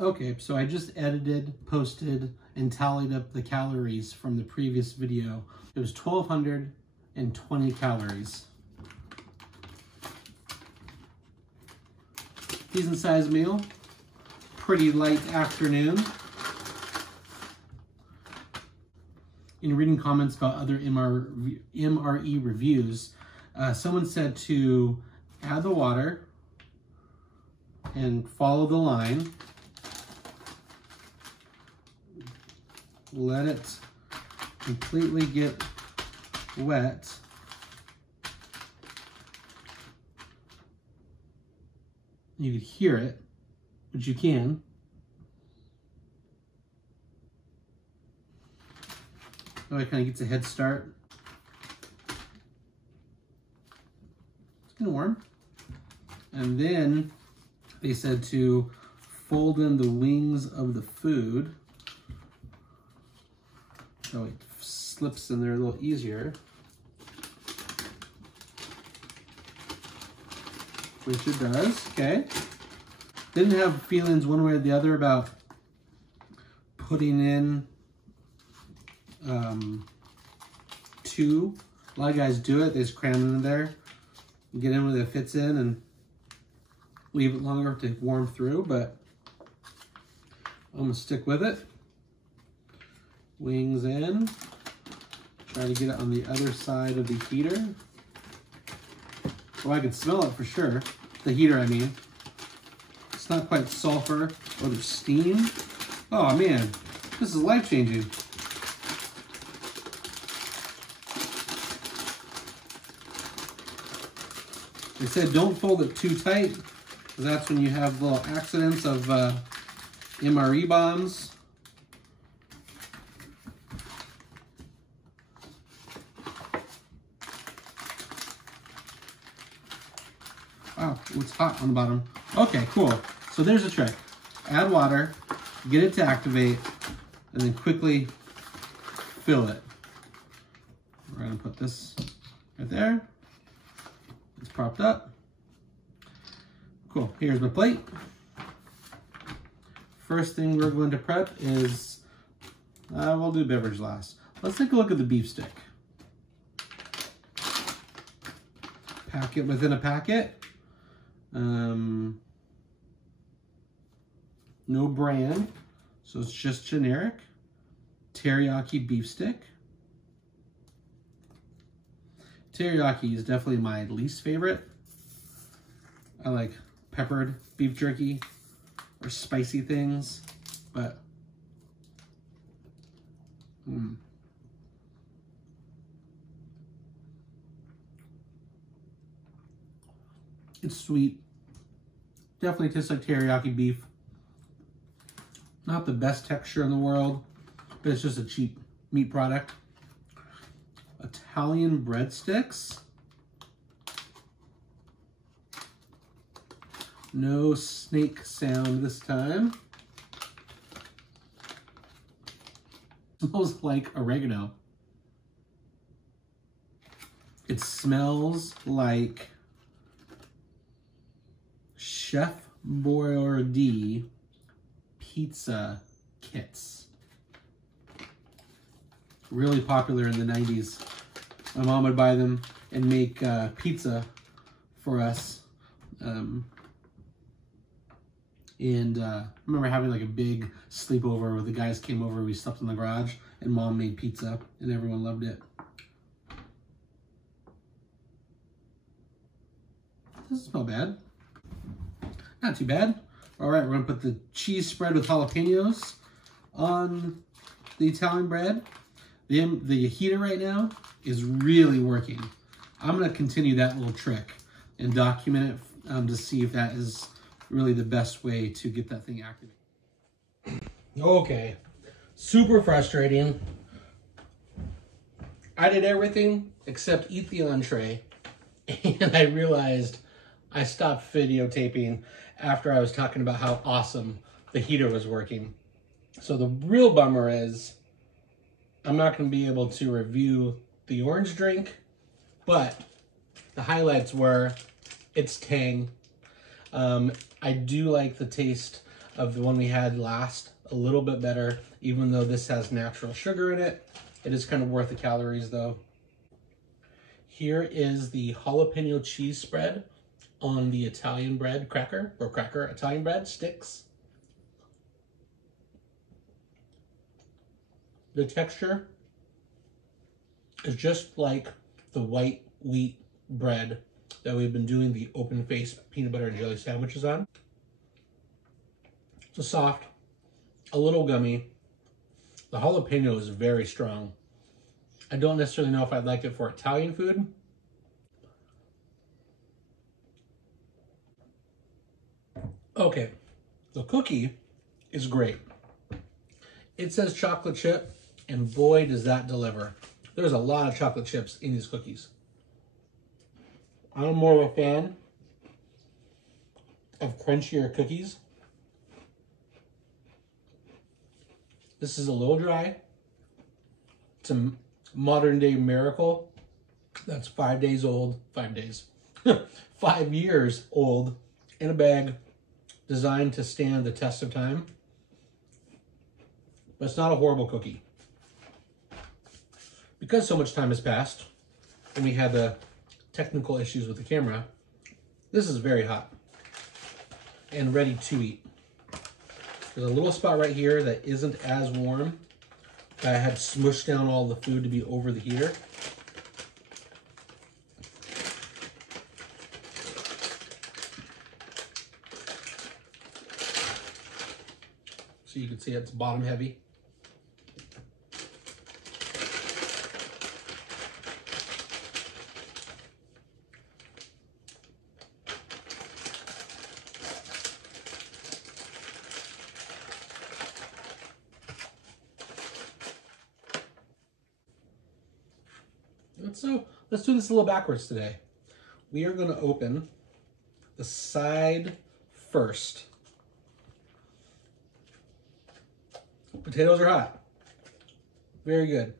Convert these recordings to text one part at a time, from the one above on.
Okay, so I just edited, posted, and tallied up the calories from the previous video. It was 1,220 calories. Decent sized meal, pretty light afternoon. In reading comments about other MRE reviews, someone said to add the water and follow the line. Let it completely get wet. You could hear it, which you can. So it kind of gets a head start. It's getting warm. And then they said to fold in the wings of the food so it slips in there a little easier. Which it does, okay. Didn't have feelings one way or the other about putting in two. A lot of guys do it, they just cram it in there, get in where it fits in and leave it longer to warm through, but I'm gonna stick with it. Wings in, try to get it on the other side of the heater. Oh, I can smell it for sure. The heater, I mean. It's not quite sulfur or the steam. Oh man, this is life-changing. They said don't fold it too tight, because that's when you have little accidents of MRE bombs. Wow, it's hot on the bottom. Okay, cool. So there's a trick. Add water, get it to activate, and then quickly fill it. We're gonna put this right there. It's propped up. Cool, here's my plate. First thing we're going to prep is, we'll do beverage last. Let's take a look at the beef stick. Packet within a packet. No brand, so it's just generic. Teriyaki beef stick. Teriyaki is definitely my least favorite. I like peppered beef jerky or spicy things, but it's sweet. Definitely tastes like teriyaki beef. Not the best texture in the world, but it's just a cheap meat product. Italian breadsticks. No snake sound this time. Smells like oregano. It smells like Chef Boyardee pizza kits. Really popular in the 90s. My mom would buy them and make pizza for us. I remember having like a big sleepover where the guys came over, we slept in the garage, and mom made pizza, and everyone loved it. Doesn't smell bad. Not too bad. All right, we're gonna put the cheese spread with jalapenos on the Italian bread. The heater right now is really working. I'm gonna continue that little trick and document it to see if that is really the best way to get that thing activated. Okay, super frustrating. I did everything except eat the entree, and I realized I stopped videotaping after I was talking about how awesome the heater was working. So the real bummer is I'm not going to be able to review the orange drink, but the highlights were its tang. I do like the taste of the one we had last, a little bit better, even though this has natural sugar in it. It is kind of worth the calories though. Here is the jalapeno cheese spread on the Italian bread cracker, or cracker, Italian bread sticks. The texture is just like the white wheat bread that we've been doing the open face peanut butter and jelly sandwiches on. It's soft, a little gummy. The jalapeno is very strong. I don't necessarily know if I'd like it for Italian food. Okay, the cookie is great. It says chocolate chip, and boy does that deliver. There's a lot of chocolate chips in these cookies. I'm more of a fan of crunchier cookies. This is a little dry. It's a modern day miracle that's 5 days old, 5 days, 5 years old in a bag, designed to stand the test of time. But it's not a horrible cookie. Because so much time has passed and we had the technical issues with the camera, this is very hot and ready to eat. There's a little spot right here that isn't as warm. I had smushed down all the food to be over the heater. So you can see it's bottom heavy. Let's do this a little backwards today. We are going to open the side first. Potatoes are hot. Very good.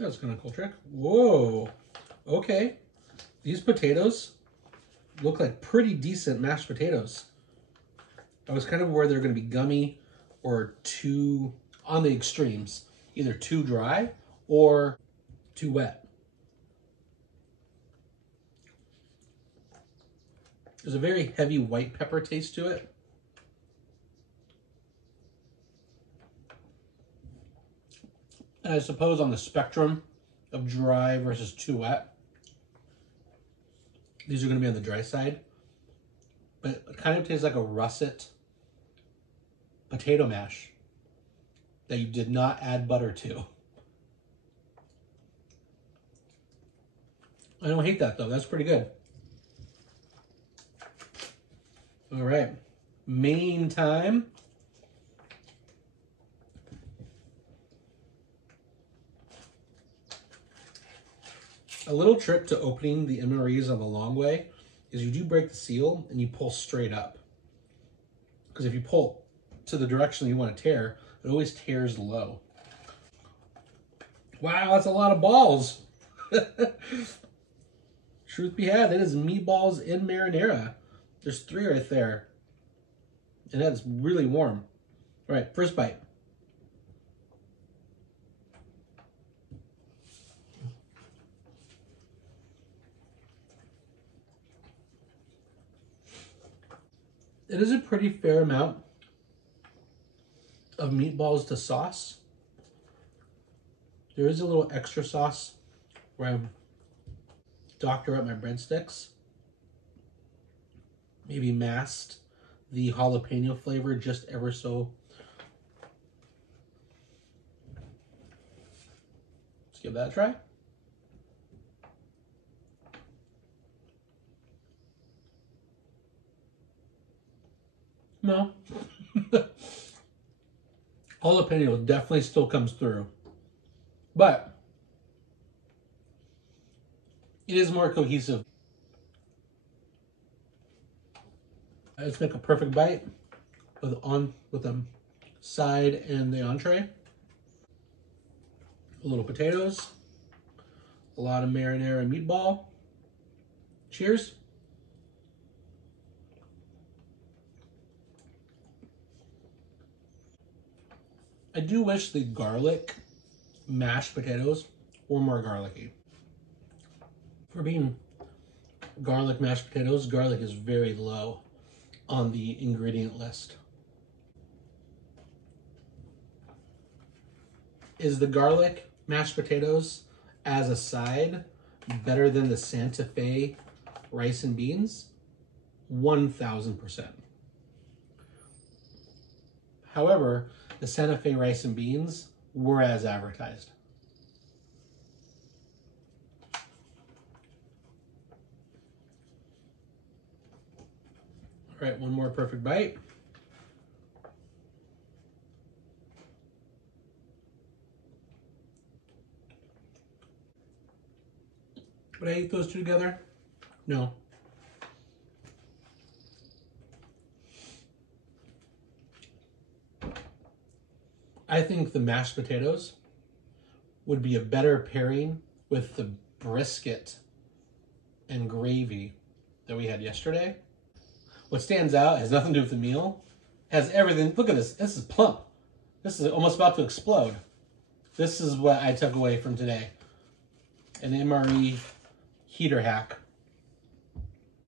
That's kind of a cool trick. Whoa. Okay. These potatoes look like pretty decent mashed potatoes. I was kind of worried they're going to be gummy or too on the extremes, either too dry or too wet. There's a very heavy white pepper taste to it. And I suppose on the spectrum of dry versus too wet, these are going to be on the dry side. But it kind of tastes like a russet potato mash that you did not add butter to. I don't hate that though. That's pretty good. All right, main time. A little trick to opening the MREs on the long way is you do break the seal and you pull straight up. Because if you pull to the direction you want to tear, it always tears low. Wow, that's a lot of balls. Truth be had, that is meatballs in marinara. There's 3 right there. And that's really warm. All right, first bite. It is a pretty fair amount of meatballs to sauce. There is a little extra sauce where I doctor up my breadsticks. Maybe masked the jalapeno flavor just ever so. Let's give that a try. No. Jalapeno definitely still comes through. But it is more cohesive. Let's make a perfect bite with the side and the entree. A little potatoes, a lot of marinara meatball. Cheers. I do wish the garlic mashed potatoes were more garlicky. For being garlic mashed potatoes, garlic is very low on the ingredient list. Is the garlic mashed potatoes as a side better than the Santa Fe rice and beans? 1000%. However, the Santa Fe rice and beans were as advertised. All right, one more perfect bite. Would I eat those two together? No. I think the mashed potatoes would be a better pairing with the brisket and gravy that we had yesterday. What stands out has nothing to do with the meal. Has everything. Look at this. This is plump. This is almost about to explode. This is what I took away from today. An MRE heater hack.